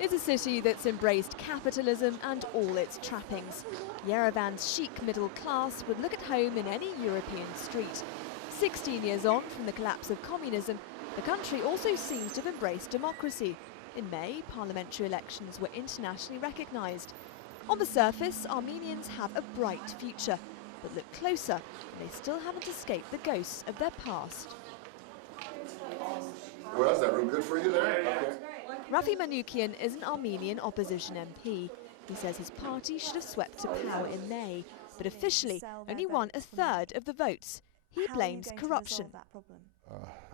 is a city that's embraced capitalism and all its trappings. Yerevan's chic middle class would look at home in any European street. 16 years on from the collapse of communism, the country also seems to have embraced democracy. In May, parliamentary elections were internationally recognised. On the surface, Armenians have a bright future, but look closer and they still haven't escaped the ghosts of their past. Well, is that room good for you there? Okay. Rafi Manoukian is an Armenian opposition MP. He says his party should have swept to power in May, but officially only won a third of the votes. He blames corruption.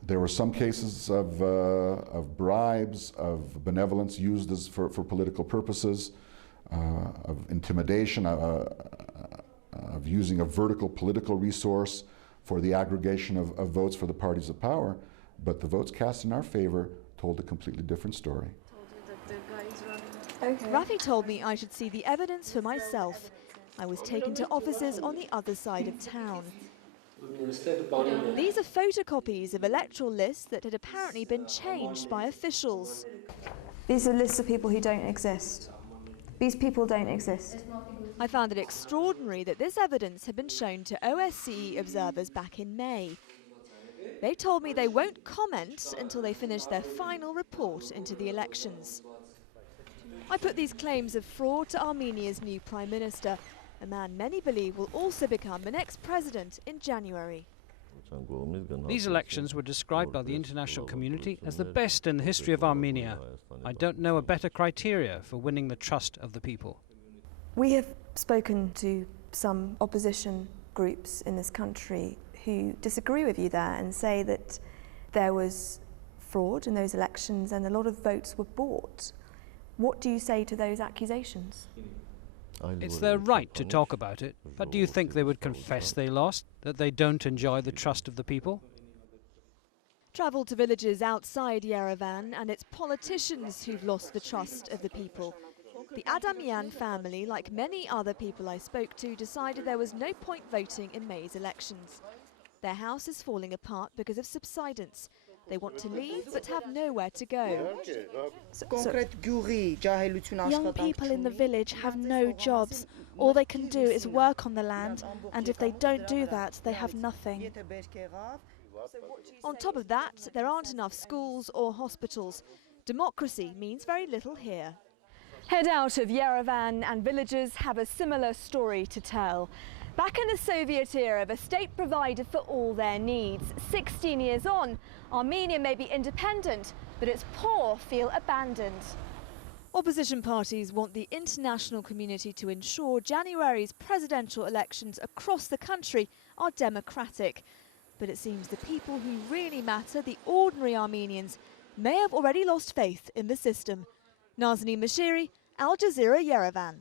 There were some cases of bribes, of benevolence used for political purposes, of intimidation, of using a vertical political resource for the aggregation of votes for the parties of power. But the votes cast in our favor told a completely different story. Okay. Rafi told me I should see the evidence for myself. I was taken to offices on the other side of town. These are photocopies of electoral lists that had apparently been changed by officials. These are lists of people who don't exist. These people don't exist. I found it extraordinary that this evidence had been shown to OSCE observers back in May. They told me they won't comment until they finish their final report into the elections. I put these claims of fraud to Armenia's new Prime Minister, a man many believe will also become the next president in January. These elections were described by the international community as the best in the history of Armenia. I don't know a better criteria for winning the trust of the people. We have spoken to some opposition groups in this country who disagree with you there and say that there was fraud in those elections and a lot of votes were bought. What do you say to those accusations? It's their right to talk about it, but do you think they would confess they lost, that they don't enjoy the trust of the people? Travel to villages outside Yerevan and it's politicians who've lost the trust of the people. The Adamian family, like many other people I spoke to, decided there was no point voting in May's elections. Their house is falling apart because of subsidence. They want to leave but have nowhere to go. Young people in the village have no jobs. All they can do is work on the land, and if they don't do that, they have nothing. On top of that, there aren't enough schools or hospitals. Democracy means very little here. Head out of Yerevan and villagers have a similar story to tell. Back in the Soviet era, the state provided for all their needs. 16 years on, Armenia may be independent, but its poor feel abandoned. Opposition parties want the international community to ensure January's presidential elections across the country are democratic. But it seems the people who really matter, the ordinary Armenians, may have already lost faith in the system. Nazanin Mashiri, Al Jazeera, Yerevan.